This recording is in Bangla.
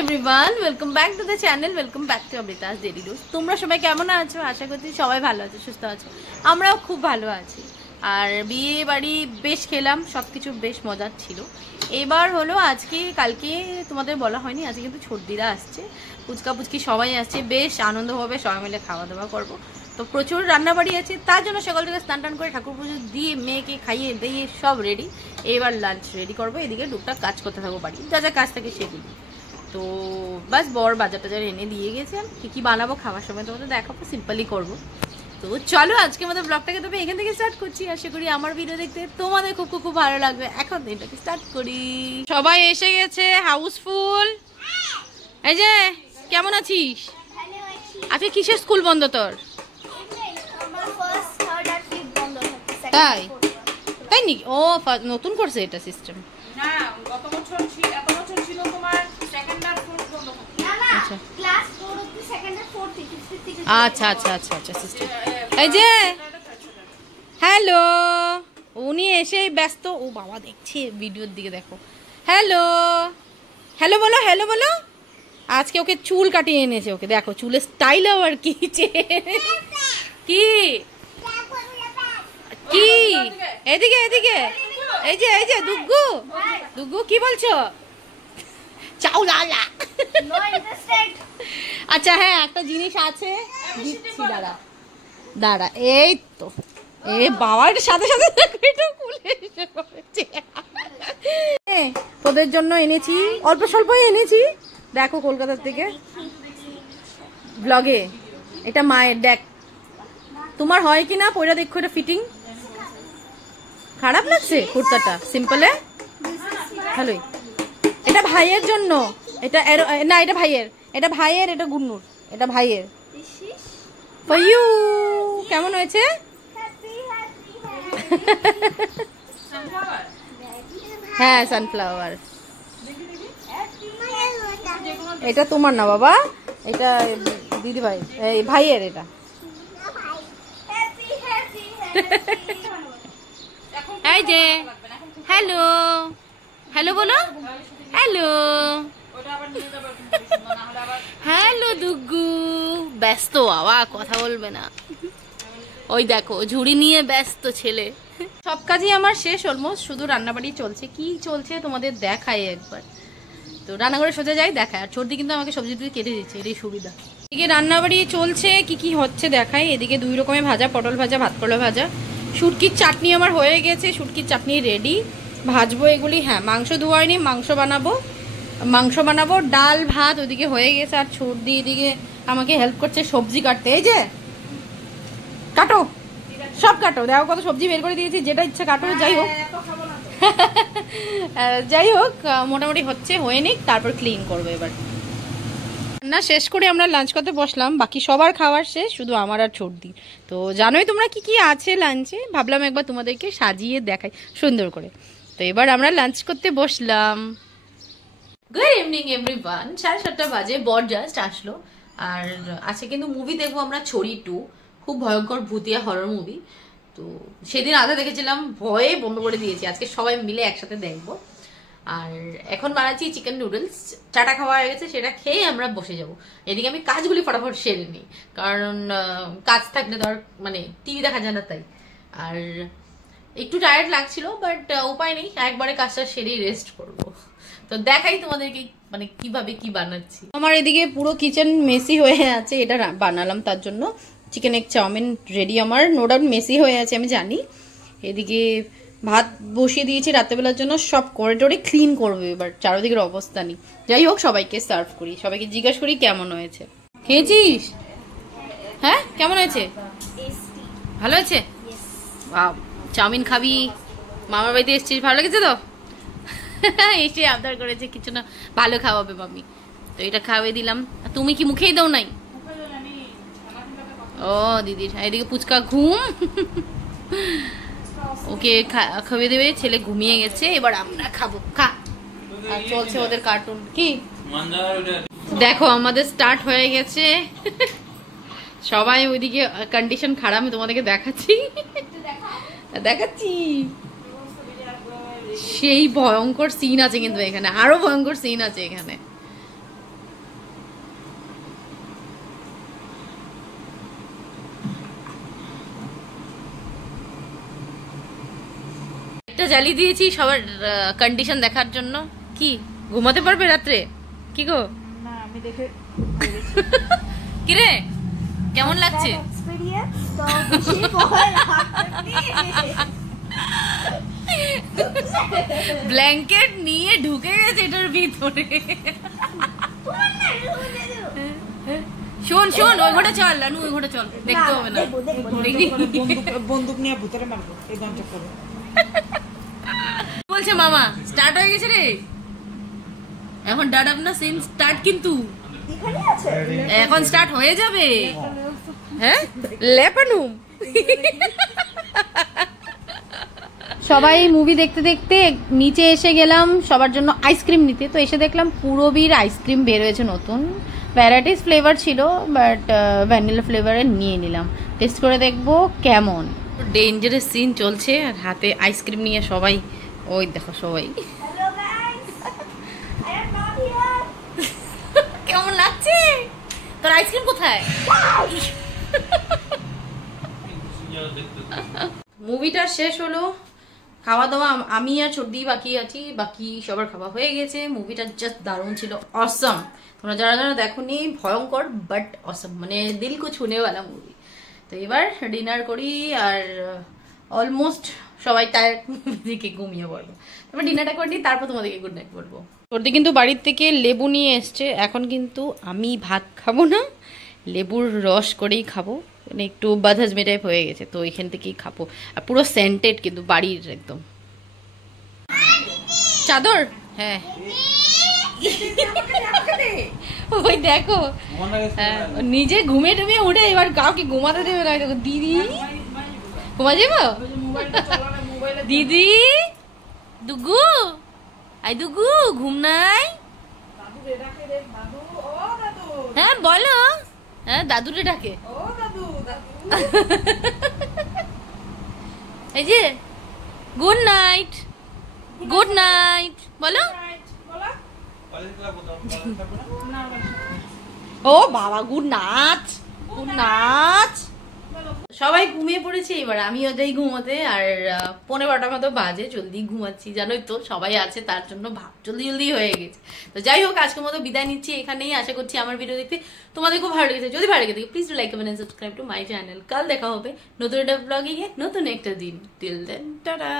Everyone, welcome back to the channel, welcome back to Amrita's daily dose. তোমরা সবাই কেমন আছো? আশা করছি সবাই ভালো আছো, সুস্থ আছো। আমরাও খুব ভালো আছি। আর বিয়ে বাড়ি বেশ খেলাম, সব কিছু বেশ মজার ছিল। এবার হলো আজকে, কালকে তোমাদের বলা হয়নি, আজকে কিন্তু ছোটদিরা আসছে, পুচকা পুচকি সবাই আসছে, বেশ আনন্দ হবে, সবাই মিলে খাওয়া দাওয়া করবো। তো প্রচুর রান্নাবাড়ি আছে, তার জন্য সকাল থেকে স্নান টান করে ঠাকুর পুজো দিয়ে মেয়েকে খাইয়ে দিয়ে সব রেডি। এবার লাঞ্চ রেডি করবো, এদিকে টুকটাক কাজ করতে থাকবো, বাড়ি যা যা কাজ থাকে সেগুলো। তো বাস বর বাজার টাজার এনে দিয়ে গেছে, কি কি বানাবো খাওয়ার সময় তোমাদের দেখাবো, সিম্পলি করবো। তো চলো আজকে আমাদের ব্লগটাকে তবে এখান থেকে স্টার্ট করছি। আশা করি আমার ভিডিও দেখতে তোমাদের খুব খুব খুব ভালো লাগবে। এখন দিনটাকে স্টার্ট করি। সবাই এসে গেছে, হাউসফুল। এই যে কেমন আছিস? আজকে কিসের স্কুল বন্ধ তোর? তাই তাই নাকি? ও নতুন করছে এটা সিস্টেম। না, গত বছর ছিল, এত বছর ছিল তোমার সেকেন্ড আর ফোর্থ বন্ধ। না না, ক্লাস 4 অবধি সেকেন্ড আর ফোর্থ থেকে। আচ্ছা আচ্ছা আচ্ছা আচ্ছা সিস্টেম। এই যে হ্যালো, উনি এসে ব্যস্ত। ও বাবা দেখছে ভিডিওর দিকে, দেখো। হ্যালো হ্যালো বলো, হ্যালো বলো। আজকে ওকে চুল কাটিয়ে এনেছে, ওকে দেখো চুলের স্টাইল আবার কি কি কি এদিকে এদিকে। এই যে দুগ্গু দুগ্গু কি বলছো? চাউলালা। আচ্ছা হ্যাঁ, একটা জিনিস আছে দিচ্ছি, দাঁড়া দাঁড়া। এই তো এ বাবা, এটা সাথে সাথে এটা খুলে এসে পড়েছে। তোদের জন্য এনেছি, অল্প স্বল্পই এনেছি, দেখো কলকাতা থেকে ব্লগে। এটা মায়ের, দেখ তোমার হয় কিনা পয়লা দেখো। এটা ফিটিং খারাপ লাগছে কুর্তাটা, সিম্পলে ভালোই। এটা ভাইয়ের জন্য, এটা না এটা ভাইয়ের, এটা ভাইয়ের, এটা গুন্নুর, এটা ভাইয়ের। For you. কেমন হয়েছে? হ্যাঁ সানফ্লাওয়ার। এটা তোমার না বাবা, এটা দিদি ভাই, এই ভাইয়ের এটা। এই যে হ্যালো হ্যালো বলো, হ্যালো হ্যালো দুগ্গু। ব্যস্ত বাবা, কথা বলবে না। ওই দেখো ঝুড়ি নিয়ে ব্যস্ত ছেলে। সব কাজই আমার শেষ অলমোস্ট, শুধু রান্নাবাড়ি চলছে। কি চলছে তোমাদের দেখাই একবার। তো রান্নাঘরে সোজা যাই দেখায়। আর ছোটদি কিন্তু আমাকে সবজি টুবজি কেটে দিচ্ছে, এটাই সুবিধা। এদিকে রান্নাবাড়ি চলছে, কি কি হচ্ছে দেখাই। এদিকে 2 রকমের ভাজা, পটল ভাজা, ভাত করলা ভাজা, শুটকির চাটনি আমার হয়ে গেছে, শুটকির চাটনি রেডি। ভাজবো এগুলি। হ্যাঁ মাংস ধোয়াইনি, মাংস বানাবো। ডাল ভাত ওইদিকে হয়ে গেছে। আর ছোটদি এদিকে আমাকে হেল্প করছে সবজি কাটতে। এই যে কাটো, সব কাটো, দেখো কত সবজি বের করে দিয়েছি, যেটা ইচ্ছা কাটো। যাই হোক মোটামুটি হচ্ছে, হয়ে নিক, তারপর ক্লিন করবো এবার। না শেষ করে আমরা লাঞ্চ করতে বসলাম, বাকি সবার খাবার শেষ, শুধু আমার আর ছোটদি। তো জানোই তোমরা কি কি আছে লাঞ্চে, ভাবলাম একবার তোমাদেরকে সাজিয়ে দেখাই সুন্দর করে। তো এবার আমরা লাঞ্চ করতে বসলাম। গুড ইভিনিং এভরিওয়ান, 7:30 বাজে, বর জাস্ট আসলো। আর আজকে কিন্তু মুভি দেখবো আমরা, ছড়ি 2, খুব ভয়ঙ্কর ভূতিয়া হরর মুভি। তো সেদিন আধা দেখেছিলাম, ভয়ে বন্ধ করে দিয়েছি, আজকে সবাই মিলে একসাথে দেখবো। আর এখন বানাচ্ছি চিকেন নুডলস, চাটা খাওয়া হয়ে গেছে, সেটা খেয়ে আমরা বসে যাব। এদিকে আমি কাজগুলি ফটাফট সেরে নিই, কারণ কাজ থাকলে ধর মানে টিভি দেখা যায় না, তাই। আর একটু টায়ার্ড লাগছিল, বাট উপায় নেই, একবারে কাজটা সেরেই রেস্ট করব। তো দেখাই তোমাদেরকে মানে কিভাবে কি বানাচ্ছি। আমার এদিকে পুরো কিচেন মেসি হয়ে আছে, এটা বানালাম তার জন্য। চিকেন এগ চাউমিন রেডি আমার, নো ডাউট মেসি হয়ে আছে আমি জানি। এদিকে ভাত বসিয়ে দিয়েছি রাত্রেবেলার জন্য, সব করে টোরে ক্লিন করবো এবার, চারদিকের অবস্থা নেই। যাই হোক সবাইকে সার্ভ করি, সবাইকে জিজ্ঞাসা করি কেমন হয়েছে। খেয়েছিস? হ্যাঁ কেমন হয়েছে? ভালো হয়েছে? চাউমিন খাবি? মামার বাড়িতে এসেছিস, ভালো লেগেছে তো? এসে আবদার করেছে কিছু না ভালো খাওয়াবে মামি, তো এটা খাওয়াই দিলাম। তুমি কি মুখেই দাও নাই? ও দিদির। এদিকে পুচকা ঘুম, ওকে খাইয়ে দেবে, ছেলে ঘুমিয়ে গেছে, এবার আমরা খাবো। খা। আর চলছে ওদের কার্টুন। কি দেখো আমাদের স্টার্ট হয়ে গেছে, সবাই ওইদিকে কন্ডিশন খারাপ, আমি তোমাদেরকে দেখাচ্ছি। সেই ভয়ঙ্কর সিন আছে কিন্তু এখানে, আরো ভয়ঙ্কর সিন আছে এখানে। লাইটটা জ্বালিয়ে দিয়েছি সবার কন্ডিশন দেখার জন্য। কি ঘুমাতে পারবে রাত্রে? কি গো না আমি দেখে কি রে কেমন লাগছে? ব্ল্যাঙ্কেট নিয়ে ঢুকে গেছে এটার ভিতরে। শোন শোন ওই ঘরে চল, লানু ওই ঘরে চল, দেখতে হবে না। বন্দুক নিয়ে ভূতেরে মারবো এই গানটা করে। বলছে মামা স্টার্ট হয়ে গেছে রে, এখন ডাড আপ না সিন স্টার্ট, কিন্তু এখন স্টার্ট হয়ে যাবে। হ্যাঁ লেপানু সবাই মুভি দেখতে দেখতে নিচে এসে গেলাম সবার জন্য আইসক্রিম নিতে। তো এসে দেখলাম পুরবীর আইসক্রিম বের হয়েছে নতুন, ভ্যারাইটিস ফ্লেভার ছিল, বাট ভ্যানিলা ফ্লেভারের নিয়ে নিলাম, টেস্ট করে দেখবো কেমন। ডেঞ্জারাস সিন চলছে আর হাতে আইসক্রিম নিয়ে সবাই, ওই দেখো সবাই কেমন লাগছে। তোর আইসক্রিম কোথায়? মুভিটা শেষ হলো, খাওয়া দাওয়া আমি আর ছোটদি বাকি আছি, বাকি সবার খাওয়া হয়ে গেছে। মুভিটা জাস্ট দারুণ ছিল, অসম। তোমরা যারা যারা দেখোনি ভয়ঙ্কর বাট অসম, মানে দিল কো ছুনে वाला মুভি। তো এবার ডিনার করি আর অলমোস্ট সবাই টায়ার্ড, দিকে ঘুমিয়ে পড়বো। তারপর ডিনারটা করে নিই, তারপর তোমাদেরকে গুড নাইট বলবো। সর্দি কিন্তু বাড়ির থেকে লেবু নিয়ে এসছে, এখন কিন্তু আমি ভাত খাবো না, লেবুর রস করেই খাবো, মানে একটু বাধাজমে টাইপ হয়ে গেছে, তো এখান থেকেই খাবো। আর পুরো সেন্টেড কিন্তু বাড়ির একদম চাদর। হ্যাঁ ওই দেখো নিজে ঘুমিয়ে টুমিয়ে উঠে এবার কাউকে ঘুমাতে দেবে না। দেখো দিদি ঘুমা যাবো, দিদি দুগু আই দুগু ঘুম নাই? হ্যাঁ বলো, হ্যাঁ দাদুরে ডাকে। এই যে গুড নাইট, গুড নাইট বলো। ও বাবা গুড নাচ, গুড নাচ। সবাই ঘুমিয়ে পড়েছে, এবার আমিও যাই ঘুমোতে। আর 11:30 মতো বাজে, জলদি ঘুমাচ্ছি, জানোই তো সবাই আছে তার জন্য ভাব জলদি জলদি হয়ে গেছে। তো যাই হোক আজকের মতো বিদায় নিচ্ছি এখানেই। আশা করছি আমার ভিডিও দেখতে তোমাদের খুব ভালো লেগেছে। যদি ভালো লেগে থাকে please like comment subscribe to my channel. কাল দেখা হবে নতুন একটা ব্লগে, নতুন একটা দিন। Till then tata.